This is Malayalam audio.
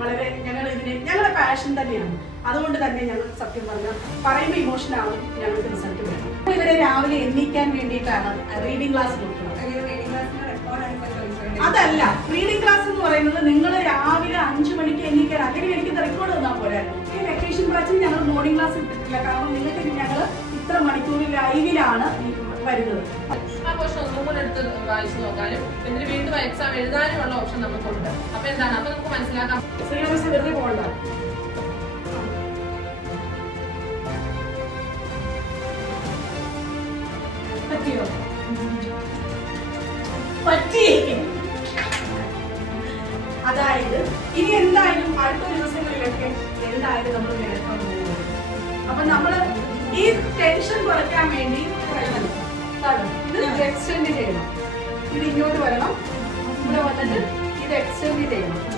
വളരെ ഞങ്ങൾ ഇതിനെ ഞങ്ങളുടെ പാഷൻ തന്നെയാണ്. അതുകൊണ്ട് തന്നെ ഞങ്ങൾ സത്യം പറഞ്ഞാൽ പറയുമ്പോൾ ഇമോഷൻ ആവും ഞങ്ങൾക്ക് റിസൾട്ട് വരും. ഇവരെ രാവിലെ എണ്ണിക്കാൻ വേണ്ടിയിട്ടാണ് റീഡിംഗ് ക്ലാസ് കൊടുക്കുന്നത്. അതല്ല റീഡിംഗ് ക്ലാസ് എന്ന് പറയുന്നത് നിങ്ങൾ രാവിലെ അഞ്ചു മണിക്ക് എണ്ണിക്കാൻ അങ്ങനെ എനിക്ക് റെക്കോർഡ് തന്നാൽ പോരാ. ഈ വെക്കേഷൻ ബാച്ചിൽ ഞങ്ങൾ മോർണിംഗ് ക്ലാസ് ഇട്ടിട്ടില്ല. കാരണം നിങ്ങൾക്ക് ഞങ്ങൾ ഇത്ര മണിക്കൂർ ലൈവിലാണ് വരുന്നത്. ആ പോർഷൻ ഒന്നും കൂടെ എടുത്ത് വായിച്ചു നോക്കാനും എന്നിട്ട് വീണ്ടും എക്സാം എഴുതാനും ഉള്ള ഓപ്ഷൻ നമുക്കുണ്ട്. അപ്പൊ എന്താണ്? അപ്പൊ നമുക്ക് മനസ്സിലാക്കാം. സിലബസ് വെറുതെ പോകണ്ട പറ്റിയോ? പറ്റി. അതായത് ഇനി എന്തായാലും അടുത്ത ദിവസങ്ങളിലൊക്കെ എന്തായാലും നമ്മൾ നേരത്തെ പോകുന്നത്. അപ്പൊ നമ്മൾ ഈ ടെൻഷൻ കുറയ്ക്കാൻ വേണ്ടി ഇത് എക്സ്റ്റെൻഡ് ഇത് ഇങ്ങോട്ട് വരണം. ഇവിടെ വന്നിട്ട് ഇത് എക്സ്റ്റെൻഡ് ചെയ്യണം